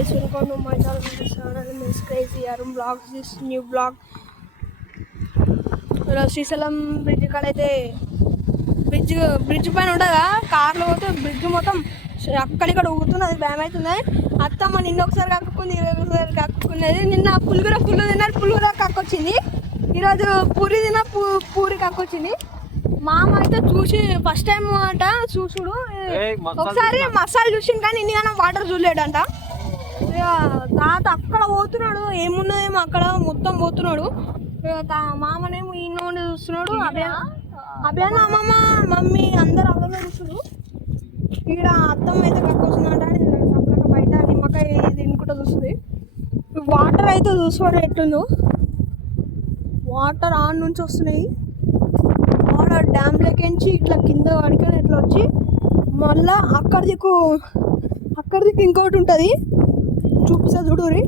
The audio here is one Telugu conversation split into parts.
guys, welcome to my channel. Miss Crazy Arun Vlogs. This new vlog. Srisailam bridge కాడ అయితే బ్రిడ్జ్ పైన ఉండగా కార్లో పోతే బ్రిడ్జ్ మొత్తం అక్కడిక్కడ ఊగుతున్నది, భయం అవుతుంది. అత్తమ్మ నిన్న ఒకసారి కక్కుకుంది, ఒకసారి కక్కుకున్నది. నిన్న పులిగుర ఫుల్ తిన్నారు, పులిగుర కక్కొచ్చింది. ఈరోజు పూరి తిన్న పూరి కక్కొచ్చింది. మామ అయితే చూసి ఫస్ట్ టైం అంట చూసుడు, ఒకసారి మసాలా చూసింది కానీ ఇన్నిగానే వాటర్ చూడలేడంట. తాత అక్కడ పోతున్నాడు, ఏమున్నదేమో అక్కడ మొత్తం పోతున్నాడు. మామనేమో ఈ నుండి చూస్తున్నాడు. అభియాన్ అమ్మమ్మ మమ్మీ అందరు అవ్వమే చూస్తుడు. ఈడ అత్తమ్మ అయితే కక్కొస్తుందంట అని బయట నిమ్మకాయ తినుకుంటూ చూస్తుంది. వాటర్ అయితే చూసుకోవడం ఎట్లుందో, వాటర్ ఆన్ నుంచి వస్తున్నాయి. వాటర్ డ్యామ్లోకించి ఇట్లా కింద పడుకొని ఇట్లా వచ్చి మళ్ళా అక్కడికి ఇంకోటి ఉంటుంది, చూపిస్తా చూడురి.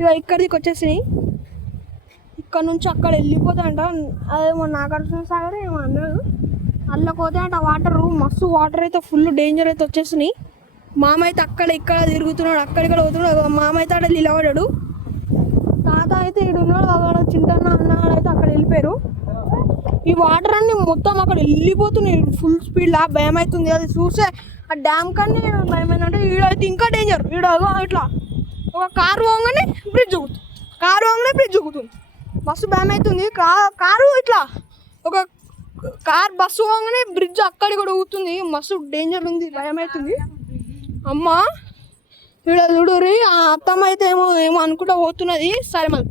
ఇక ఇక్కడికి వచ్చేసినాయి. ఇక్కడ నుంచి అక్కడ వెళ్ళిపోతాయంట. అదేమో నాగార్జున సాగర్ ఏమో అన్నాడు, అలా పోతాయంట వాటర్. మస్తు వాటర్ అయితే ఫుల్ డేంజర్ అయితే వచ్చేసినాయి. మామ అయితే అక్కడ ఇక్కడ తిరుగుతున్నాడు, అక్కడిక్కడ పోతున్నాడు. మామ అయితే అక్కడ నిలబడాడు. తాత అయితే ఇక్కడ ఉన్నాడు, అక్కడ చింతన్న అన్నాడు అయితే అక్కడ వెళ్ళిపోయారు. ఈ వాటర్ అన్ని మొత్తం అక్కడ వెళ్ళిపోతున్నాయి ఫుల్ స్పీడ్లా. భయం అవుతుంది అది చూస్తే. ఆ డ్యామ్ కన్నీ భయం ఏంటంటే ఈడైతే ఇంకా డేంజర్. ఈడ ఇట్లా ఒక కారు పోగానే బ్రిడ్జ్ ఊగుతుంది, కారు పోగానే బ్రిడ్జ్ ఊగుతుంది. మస్తు భయం అవుతుంది. కారు ఇట్లా ఒక కార్ బస్సు పోగానే బ్రిడ్జ్ అక్కడి కూడా ఊగుతుంది. మస్తు డేంజర్ ఉంది, భయం అవుతుంది. అమ్మ ఈడ చూడురి, ఆ అత్తమ్మ అయితే ఏమో అనుకుంటా పోతున్నది. సరే మళ్ళీ